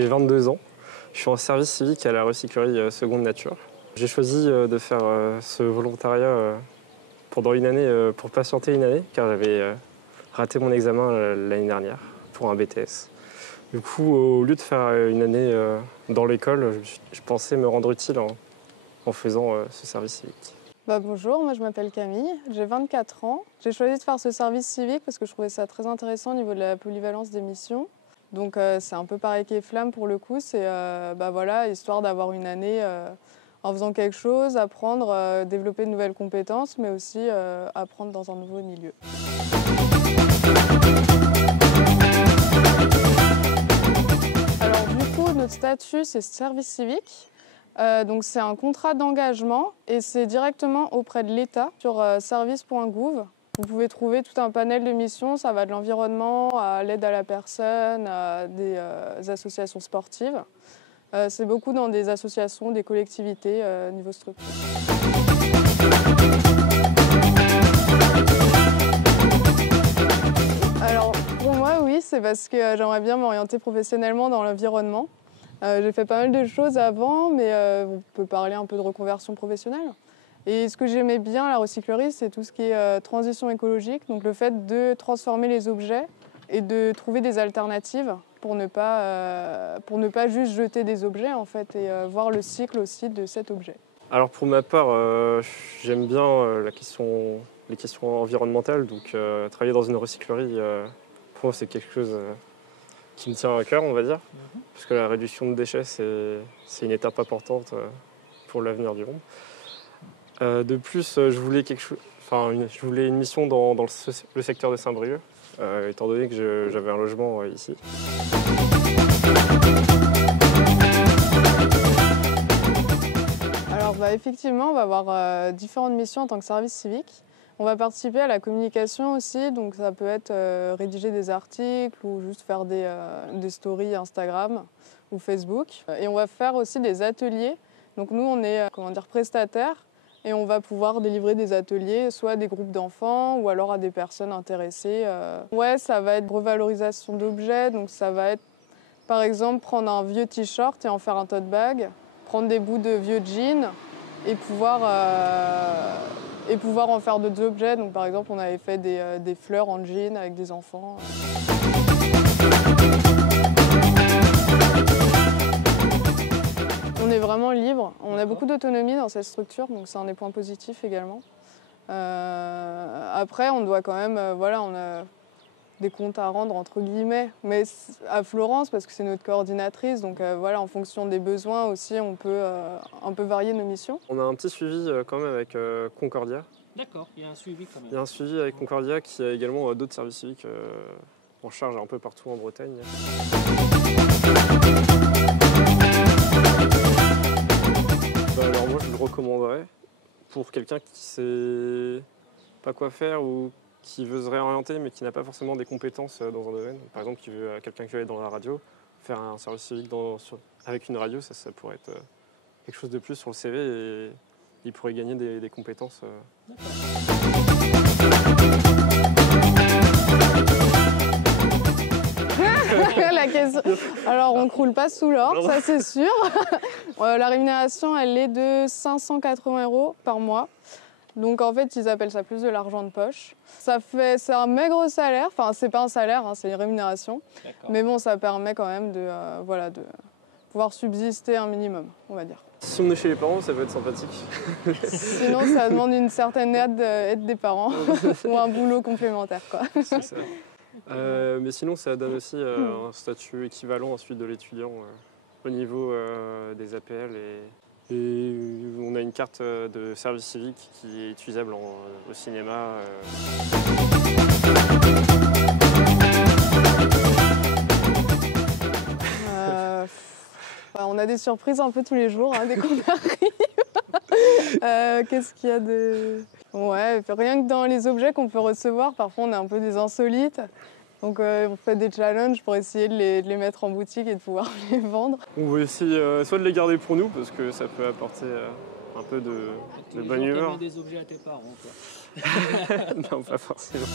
J'ai 22 ans. Je suis en service civique à la recyclerie Seconde Nature. J'ai choisi de faire ce volontariat pendant une année, pour patienter une année, car j'avais raté mon examen l'année dernière pour un BTS. Du coup, au lieu de faire une année dans l'école, je pensais me rendre utile en faisant ce service civique. Bonjour, moi je m'appelle Camille, j'ai 24 ans. J'ai choisi de faire ce service civique parce que je trouvais ça très intéressant au niveau de la polyvalence des missions. Donc c'est un peu pareil qu'Eflamme pour le coup, c'est voilà, histoire d'avoir une année en faisant quelque chose, apprendre, développer de nouvelles compétences, mais aussi apprendre dans un nouveau milieu. Alors du coup, notre statut c'est service civique. Donc c'est un contrat d'engagement et c'est directement auprès de l'État sur service.gouv. Vous pouvez trouver tout un panel de missions, ça va de l'environnement à l'aide à la personne, à des associations sportives. C'est beaucoup dans des associations, des collectivités niveau structure. Alors pour moi oui, c'est parce que j'aimerais bien m'orienter professionnellement dans l'environnement. J'ai fait pas mal de choses avant, mais on peut parler un peu de reconversion professionnelle. Et ce que j'aimais bien à la recyclerie, c'est tout ce qui est transition écologique, donc le fait de transformer les objets et de trouver des alternatives pour ne pas juste jeter des objets en fait, et voir le cycle aussi de cet objet. Alors pour ma part, j'aime bien les questions environnementales, donc travailler dans une recyclerie, pour moi c'est quelque chose qui me tient à cœur, on va dire, parce que la réduction de déchets, c'est une étape importante pour l'avenir du monde. De plus, je voulais une mission dans le secteur de Saint-Brieuc, étant donné que j'avais un logement ici. Alors effectivement, on va avoir différentes missions en tant que service civique. On va participer à la communication aussi, donc ça peut être rédiger des articles ou juste faire des stories Instagram ou Facebook. Et on va faire aussi des ateliers. Donc nous, on est prestataires et on va pouvoir délivrer des ateliers, soit à des groupes d'enfants ou alors à des personnes intéressées. Ouais, ça va être revalorisation d'objets, donc ça va être par exemple prendre un vieux t-shirt et en faire un tote bag, prendre des bouts de vieux jeans et pouvoir en faire d'autres objets. Donc, par exemple, on avait fait des fleurs en jean avec des enfants. On est vraiment libre. On a beaucoup d'autonomie dans cette structure, donc c'est un des points positifs également. Après, on doit quand même, on a des comptes à rendre entre guillemets, mais à Florence parce que c'est notre coordinatrice, donc en fonction des besoins aussi, on peut un peu varier nos missions. On a un petit suivi quand même avec Concordia. D'accord, il y a un suivi quand même. Il y a un suivi avec Concordia qui a également d'autres services civiques en charge un peu partout en Bretagne. Alors moi je le recommanderais pour quelqu'un qui sait pas quoi faire ou qui veut se réorienter mais qui n'a pas forcément des compétences dans un domaine. Par exemple, quelqu'un qui veut aller dans la radio, faire un service civique avec une radio, ça pourrait être quelque chose de plus sur le CV et il pourrait gagner des compétences. La question. Alors, on ne croule pas sous l'or, ça c'est sûr. La rémunération, elle est de 580 € par mois. Donc en fait, ils appellent ça plus de l'argent de poche. C'est un maigre salaire, enfin c'est pas un salaire, c'est une rémunération. Mais bon, ça permet quand même de pouvoir subsister un minimum, on va dire. Si on est chez les parents, ça peut être sympathique. Sinon, ça demande une certaine aide des parents ou un boulot complémentaire, quoi. C'est ça. Mais sinon, ça donne aussi un statut équivalent à celui de l'étudiant au niveau des APL et on a une carte de service civique qui est utilisable au cinéma. On a des surprises un peu tous les jours, dès qu'on arrive. Qu'est-ce qu'il y a de... Ouais, rien que dans les objets qu'on peut recevoir, parfois on a un peu des insolites. Donc on fait des challenges pour essayer de les mettre en boutique et de pouvoir les vendre. On veut essayer soit de les garder pour nous, parce que ça peut apporter un peu de bonne humeur. Tu as mis des objets à tes parents, quoi. Non, pas forcément.